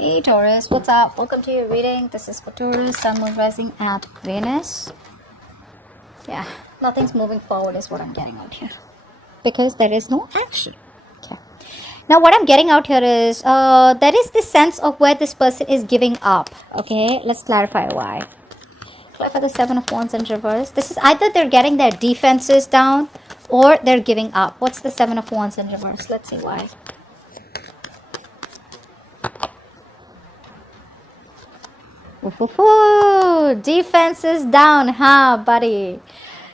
Hey Taurus, what's up? Welcome to your reading. This is for Taurus, Sun, Moon, Rising at Venus. Yeah, nothing's moving forward is what I'm getting out here. Because there is no action. Okay. Now what I'm getting out here is, there is this sense of where this person is giving up. Okay, let's clarify why. Clarify the Seven of Wands in reverse. This is either they're getting their defenses down or they're giving up. What's the Seven of Wands in reverse? Let's see why. Defense is down, huh, buddy?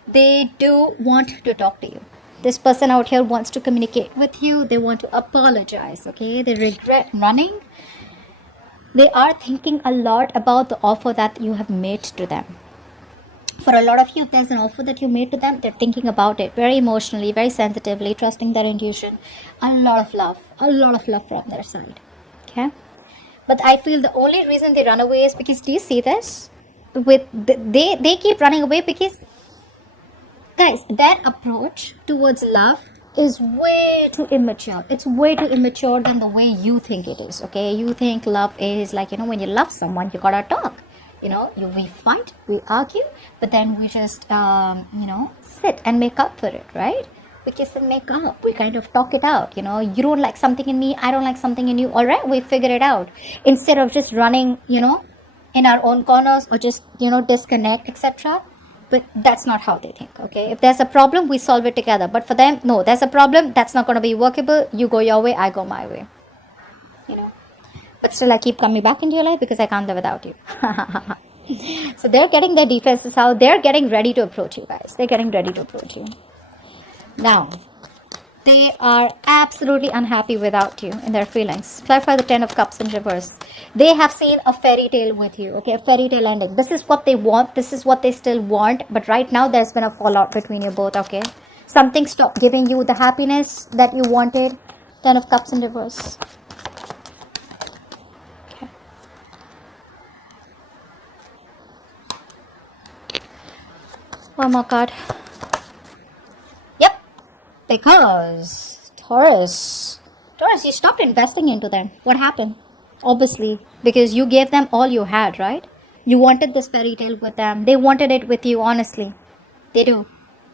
They do want to talk to you. This person out here wants to communicate with you. They want to apologize, okay? They regret running. They are thinking a lot about the offer that you have made to them. For a lot of you, if there's an offer that you made to them, they're thinking about it very emotionally, very sensitively, trusting their intuition. A lot of love from their side, okay? But I feel the only reason they run away is because, do you see this? They keep running away because, guys, their approach towards love is way too immature. It's way too immature than the way you think it is, okay? You think love is like, when you love someone, you gotta talk. We fight, we argue, but then we just, sit and make up for it, right? We kiss and make up. We kind of talk it out, You don't like something in me, I don't like something in you. All right, we figure it out. Instead of just running, in our own corners or just, disconnect, etc. But that's not how they think, okay? If there's a problem, we solve it together. But for them, no, there's a problem. That's not going to be workable. You go your way, I go my way. But still, I keep coming back into your life because I can't live without you. So they're getting their defenses out. They're getting ready to approach you, guys. They're getting ready to approach you. Now, they are absolutely unhappy without you in their feelings. Clarify the Ten of Cups in reverse. They have seen a fairy tale with you, okay? A fairy tale ending. This is what they want. This is what they still want. But right now, there's been a fallout between you both, okay? Something stopped giving you the happiness that you wanted. Ten of Cups in reverse. Okay. One more card. Because Taurus, you stopped investing into them. What happened? Obviously, because you gave them all you had, right? You wanted this fairy tale with them. They wanted it with you, honestly. They do.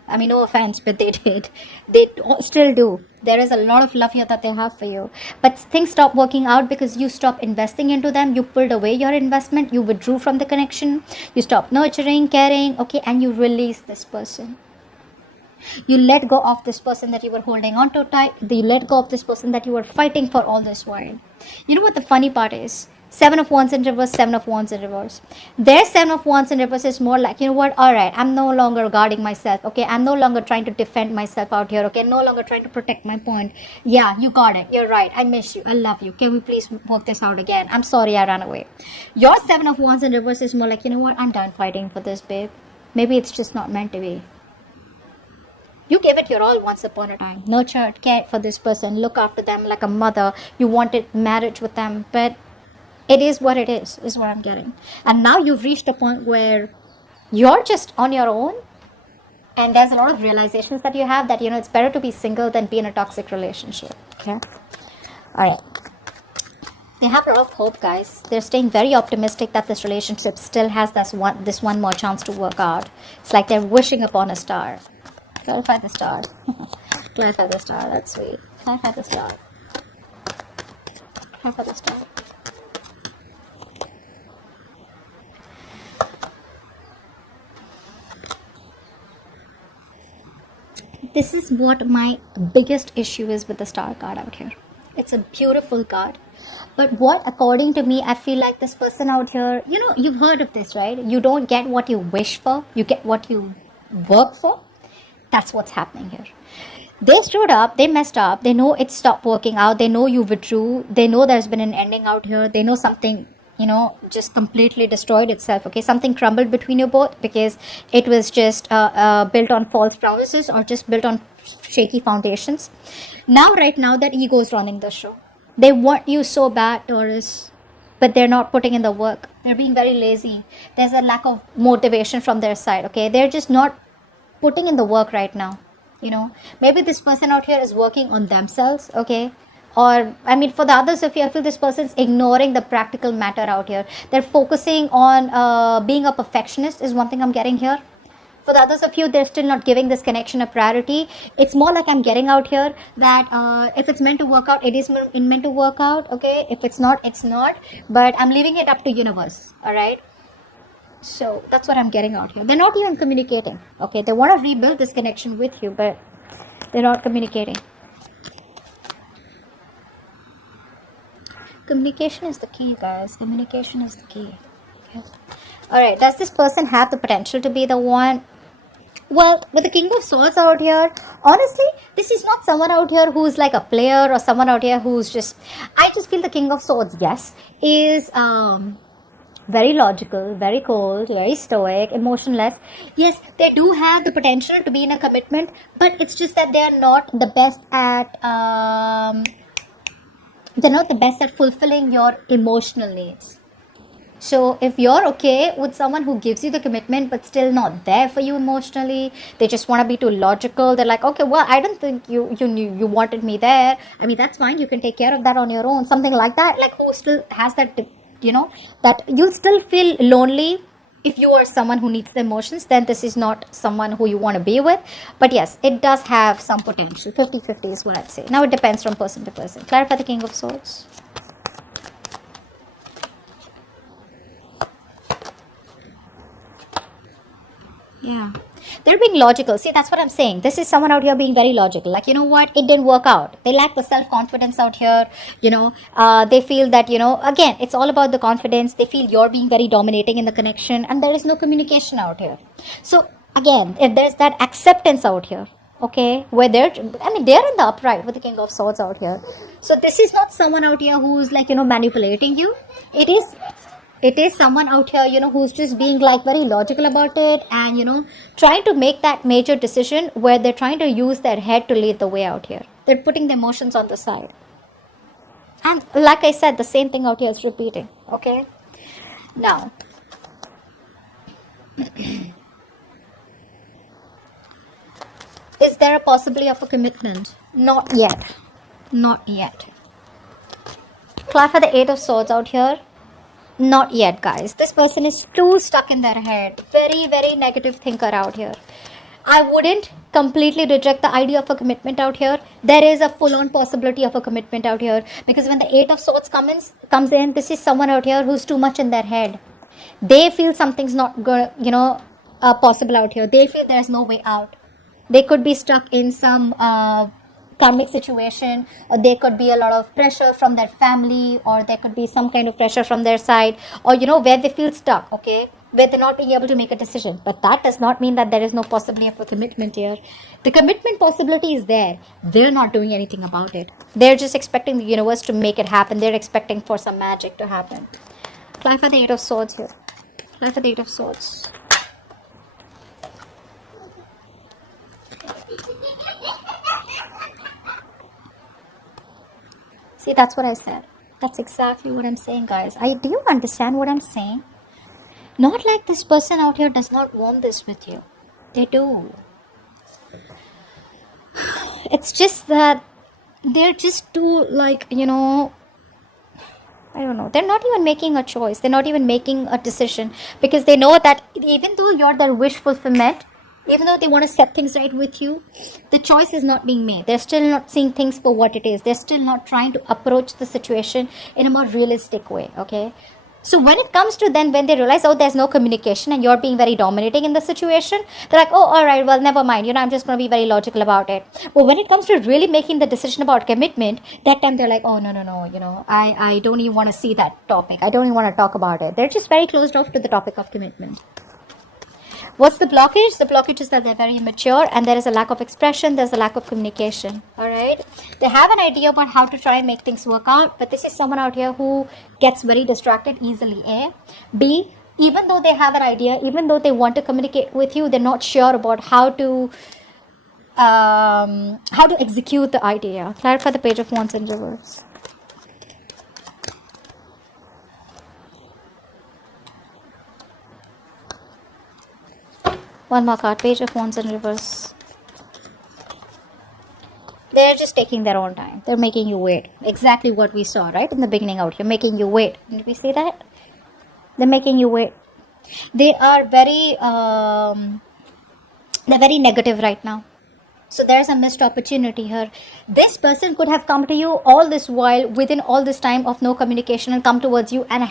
I mean, no offense, but they did. They still do. There is a lot of love here that they have for you. But things stopped working out because you stopped investing into them. You pulled away your investment. You withdrew from the connection. You stopped nurturing, caring, okay? And you released this person. You let go of this person that you were holding on to tight. You let go of this person that you were fighting for all this while. You know what the funny part is? Seven of Wands in reverse, Seven of Wands in reverse. Their Seven of Wands in reverse is more like, all right, I'm no longer guarding myself, okay? I'm no longer trying to defend myself out here, okay? No longer trying to protect my point. Yeah, you got it. You're right. I miss you. I love you. Can we please work this out again? I'm sorry I ran away. Your Seven of Wands in reverse is more like, I'm done fighting for this, babe. Maybe it's just not meant to be. You gave it your all once upon a time. Nurtured, cared for this person, look after them like a mother. You wanted marriage with them, but it is what it is what I'm getting. And now you've reached a point where you're just on your own. And there's a lot of realizations that you have that, it's better to be single than be in a toxic relationship. Okay? All right. They have a lot of hope, guys. They're staying very optimistic that this relationship still has this one more chance to work out. It's like they're wishing upon a star. Clarify the star. Clarify the star. That's sweet. Clarify the star. Clarify the star. This is what my biggest issue is with the star card out here. It's a beautiful card. But what, according to me, I feel like this person out here, you've heard of this, right? You don't get what you wish for. You get what you work for. That's what's happening here. They screwed up, they messed up, they know it stopped working out, they know you withdrew, they know there's been an ending out here, they know something, just completely destroyed itself, okay? Something crumbled between you both because it was just built on false promises or just built on shaky foundations. Right now, that ego is running the show. They want you so bad, Taurus, but they're not putting in the work. They're being very lazy. There's a lack of motivation from their side, okay? They're just not putting in the work right now. Maybe this person out here is working on themselves, okay? Or I mean, for the others of you, I feel this person's ignoring the practical matter out here. They're focusing on being a perfectionist is one thing I'm getting here. For the others of you, they're still not giving this connection a priority. It's more like I'm getting out here that if it's meant to work out, it is meant to work out. Okay, if it's not, it's not. But I'm leaving it up to universe. All right. So that's what I'm getting out here. They're not even communicating. Okay, they want to rebuild this connection with you, but they're not communicating. Communication is the key, guys. Communication is the key. Okay. All right. Does this person have the potential to be the one? Well, with the King of Swords out here, honestly, this is not someone out here who's like a player or someone out here who's just. I just feel the King of Swords, yes, is very logical, very cold, very stoic, emotionless. Yes, they do have the potential to be in a commitment, but it's just that they are not the best at. They're not the best at fulfilling your emotional needs. So if you're okay with someone who gives you the commitment but still not there for you emotionally, they just want to be too logical. They're like, okay, well, I don't think you knew you wanted me there. I mean, that's fine. You can take care of that on your own. Something like that. Like, who still has that, that you'll still feel lonely. If you are someone who needs the emotions, then this is not someone who you want to be with. But yes, it does have some potential. 50-50 is what I'd say. Now it depends from person to person. Clarify the King of Swords. Yeah, they're being logical. See, that's what I'm saying. This is someone out here being very logical. Like, you know what? It didn't work out. They lack the self-confidence out here. They feel that, again, it's all about the confidence. They feel you're being very dominating in the connection and there is no communication out here. So, again, if there's that acceptance out here, okay, where they're in the upright with the King of Swords out here. So, this is not someone out here who's like, manipulating you. It is someone out here, who's just being like very logical about it and, trying to make that major decision where they're trying to use their head to lead the way out here. They're putting the emotions on the side. And like I said, the same thing out here is repeating. Okay. Now, is there a possibility of a commitment? Not yet. Not yet. Clarify the Eight of Swords out here. Not yet, guys. This person is too stuck in their head. Very, very negative thinker out here. I wouldn't completely reject the idea of a commitment out here. There is a full-on possibility of a commitment out here. Because when the Eight of Swords comes in, this is someone out here who's too much in their head. They feel something's not good, possible out here. They feel there's no way out. They could be stuck in some karmic situation, or there could be a lot of pressure from their family, or there could be some kind of pressure from their side, or where they feel stuck, okay, where they're not being able to make a decision. But that does not mean that there is no possibility of a commitment here. The commitment possibility is there. They're not doing anything about it. They're just expecting the universe to make it happen. They're expecting for some magic to happen. Clarify the Eight of Swords here. Clarify the Eight of Swords. See, that's what I said. That's exactly what I'm saying, guys. Do you understand what I'm saying? Not like this person out here does not want this with you. They do. It's just that they're just too, like, I don't know. They're not even making a choice. They're not even making a decision. Because they know that even though you're their wish fulfillment, even though they want to set things right with you, the choice is not being made. They're still not seeing things for what it is. They're still not trying to approach the situation in a more realistic way, okay? So when it comes to then, when they realize, oh, there's no communication and you're being very dominating in the situation, they're like, oh, all right, well, never mind. I'm just going to be very logical about it. But when it comes to really making the decision about commitment, that time they're like, oh, no, I don't even want to see that topic. I don't even want to talk about it. They're just very closed off to the topic of commitment. What's the blockage? The blockage is that they're very immature and there is a lack of expression. There's a lack of communication. All right. They have an idea about how to try and make things work out. But this is someone out here who gets very distracted easily. A. B. Even though they have an idea, even though they want to communicate with you, they're not sure about how to execute the idea. Clarify the Page of Wands in reverse. One more card, Page of Wands in reverse. They're just taking their own time. They're making you wait. Exactly what we saw, right? In the beginning out here, making you wait. Did we see that? They're making you wait. They are they're very negative right now. So there's a missed opportunity here. This person could have come to you all this while, within all this time of no communication, and come towards you, and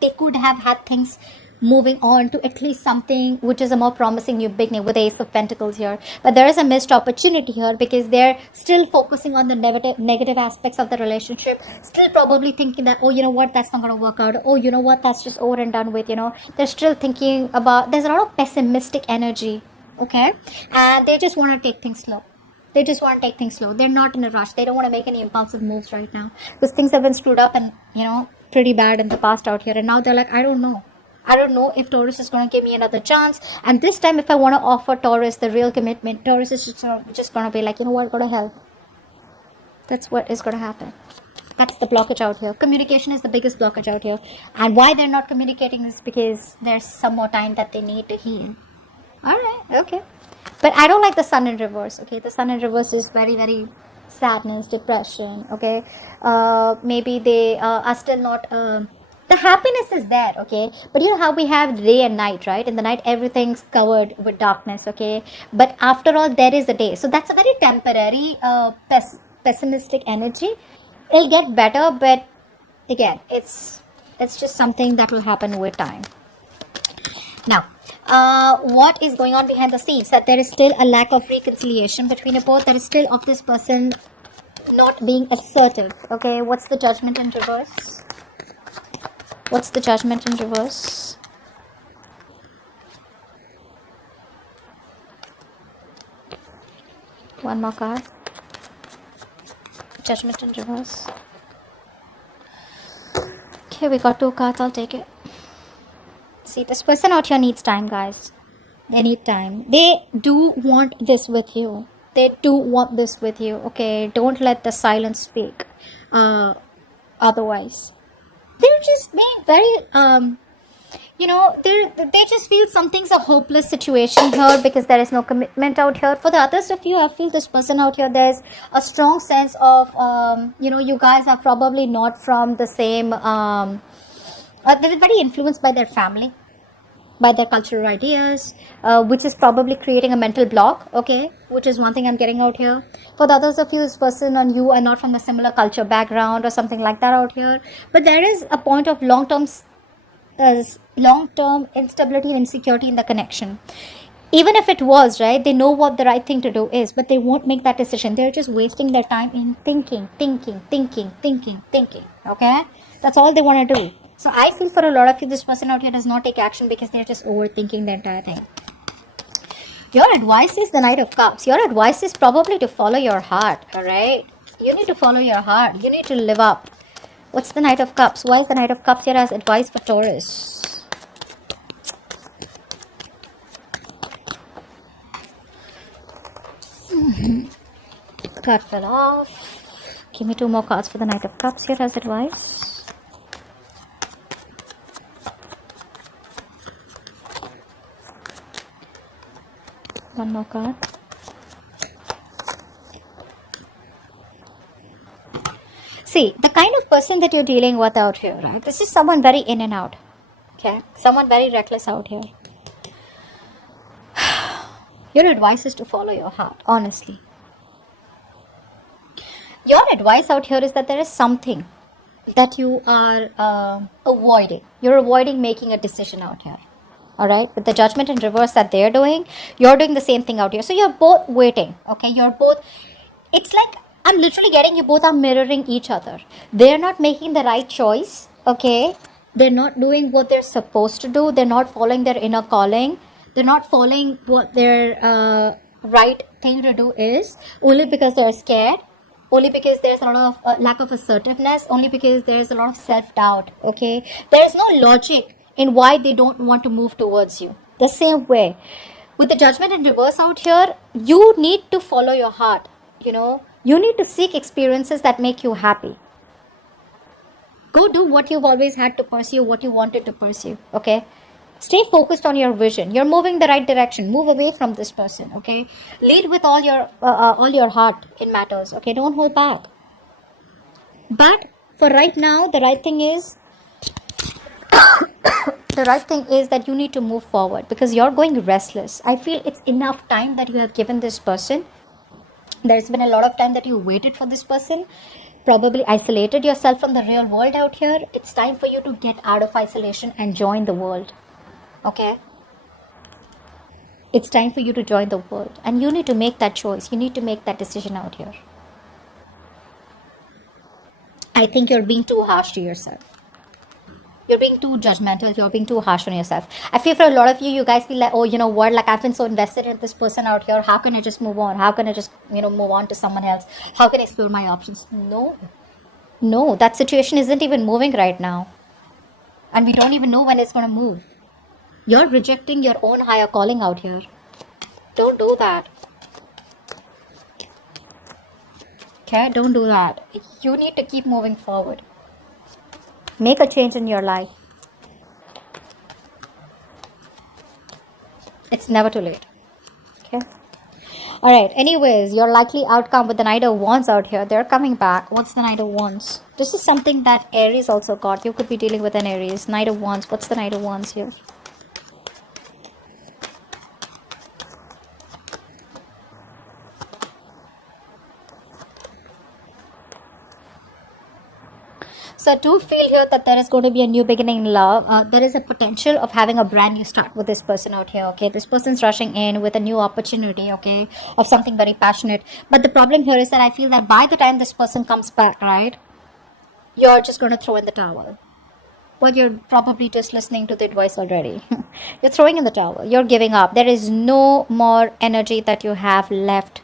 they could have had things moving on to at least something which is a more promising new beginning with the Ace of Pentacles here. But there is a missed opportunity here because they're still focusing on the negative aspects of the relationship, still probably thinking that, oh, you know what, that's not going to work out. Oh, you know what, that's just over and done with, They're still thinking about, there's a lot of pessimistic energy, okay? And they just want to take things slow. They're not in a rush. They don't want to make any impulsive moves right now because things have been screwed up and, pretty bad in the past out here. And now they're like, I don't know if Taurus is going to give me another chance. And this time, if I want to offer Taurus the real commitment, Taurus is just going to be like, you know what, go to hell. That's what is going to happen. That's the blockage out here. Communication is the biggest blockage out here. And why they're not communicating is because there's some more time that they need to heal. Alright, okay. But I don't like the sun in reverse, okay? The sun in reverse is very, very sadness, depression, okay? Maybe they are still not... the happiness is there, okay? But you know how we have day and night, right? In the night, everything's covered with darkness, okay? But after all, there is a day. So that's a very temporary, pessimistic energy. It'll get better, but again, it's just something that will happen with time. Now, what is going on behind the scenes? That there is still a lack of reconciliation between you both. There is still of this person not being assertive, okay? What's the Judgment in reverse? What's the Judgment in reverse? One more card. Judgment in reverse. Okay, we got 2 cards. I'll take it. See, this person out here needs time, guys. They need time. They do want this with you. Okay? Don't let the silence speak. Otherwise. They're just being very, they just feel something's a hopeless situation here because there is no commitment out here. For the others of you, I feel this person out here, there's a strong sense of, you guys are probably not from the same, they're very influenced by their family, by their cultural ideas, which is probably creating a mental block, okay, which is one thing I'm getting out here. For the others of you, this person and you are not from a similar culture background or something like that out here, but there is a point of long-term instability and insecurity in the connection. Even if it was, right, they know what the right thing to do is, but they won't make that decision. They're just wasting their time in thinking, okay? That's all they want to do. So I feel for a lot of you, this person out here does not take action because they're just overthinking the entire thing. Your advice is the Knight of Cups. Your advice is probably to follow your heart, alright? You need to follow your heart. You need to live up. What's the Knight of Cups? Why is the Knight of Cups here as advice for Taurus? Card fell off. Give me 2 more cards for the Knight of Cups here as advice. One more card. See, the kind of person that you're dealing with out here, right? This is someone very in and out. Okay? Someone very reckless out here. Your advice is to follow your heart, honestly. Your advice out here is that there is something that you are avoiding. You're avoiding making a decision out here. Alright, with the Judgment in reverse that they're doing, you're doing the same thing out here. So you're both waiting, okay? It's like, I'm literally getting you both are mirroring each other. They're not making the right choice, okay? They're not doing what they're supposed to do. They're not following their inner calling. They're not following what their right thing to do is, only because they're scared, only because there's a lot of lack of assertiveness, only because there's a lot of self-doubt, okay? There's no logic in why they don't want to move towards you. The same way, with the Judgment in reverse out here, you need to follow your heart, You need to seek experiences that make you happy. Go do what you've always had to pursue, what you wanted to pursue, okay? Stay focused on your vision. You're moving the right direction. Move away from this person, okay? Lead with all your heart in matters, okay? Don't hold back. But for right now, the right thing is that you need to move forward because you're going restless. I feel it's enough time that you have given this person. There's been a lot of time that you waited for this person, probably isolated yourself from the real world out here. It's time for you to get out of isolation and join the world, okay? It's time for you to join the world, and you need to make that choice. You need to make that decision out here. I think you're being too harsh to yourself. You're being too judgmental. You're being too harsh on yourself. I feel for a lot of you, you guys feel like, oh, you know what? Like, I've been so invested in this person out here. How can I just move on? How can I just, move on to someone else? How can I explore my options? No, that situation isn't even moving right now. And we don't even know when it's going to move. You're rejecting your own higher calling out here. Don't do that. Okay, don't do that. You need to keep moving forward. Make a change in your life. It's never too late. Okay. Alright, anyways, your likely outcome with the Knight of Wands out here. They're coming back. What's the Knight of Wands? This is something that Aries also got. You could be dealing with an Aries. Knight of Wands. What's the Knight of Wands here? So I do feel here that there is going to be a new beginning in love. There is a potential of having a brand new start with this person out here, okay? This person's rushing in with a new opportunity, okay, of something very passionate. But the problem here is that I feel that by the time this person comes back, right, you're just going to throw in the towel. Well, you're probably just listening to the advice already. You're throwing in the towel. You're giving up. There is no more energy that you have left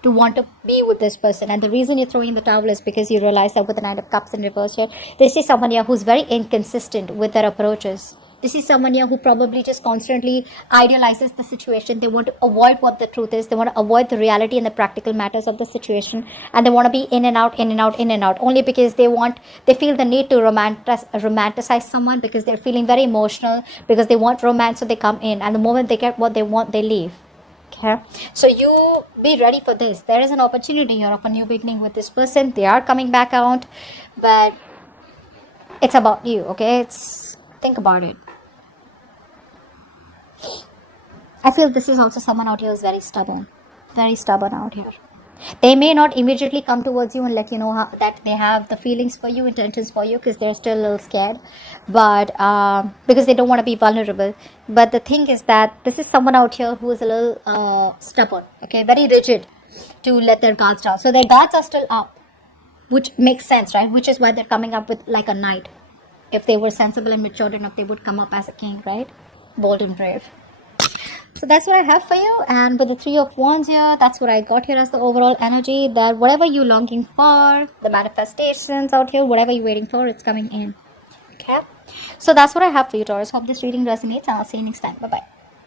to want to be with this person. And the reason you're throwing in the towel is because you realize that with the Knight of Cups in reverse here, this is someone here who's very inconsistent with their approaches. This is someone here who probably just constantly idealizes the situation. They want to avoid what the truth is. They want to avoid the reality and the practical matters of the situation. And they want to be in and out, in and out, in and out. Only because they feel the need to romanticize someone because they're feeling very emotional, because they want romance, so they come in. And the moment they get what they want, they leave. Okay, so you be ready for this. There is an opportunity here of a new beginning with this person. They are coming back out, but it's about you, okay? Think about it. I feel this is also someone out here who's very stubborn out here. They may not immediately come towards you and let you know that they have the feelings for you, intentions for you, because they're still a little scared, but because they don't want to be vulnerable. But the thing is that this is someone out here who is a little stubborn, okay, very rigid to let their guards down. So their guards are still up, which makes sense, right? Which is why they're coming up with like a knight. If they were sensible and matured enough, they would come up as a king, right? Bold and brave. So that's what I have for you. And with the Three of Wands here, that's what I got here as the overall energy, that whatever you're longing for, the manifestations out here, whatever you're waiting for, it's coming in. Okay? So that's what I have for you, Taurus. Hope this reading resonates, and I'll see you next time. Bye-bye.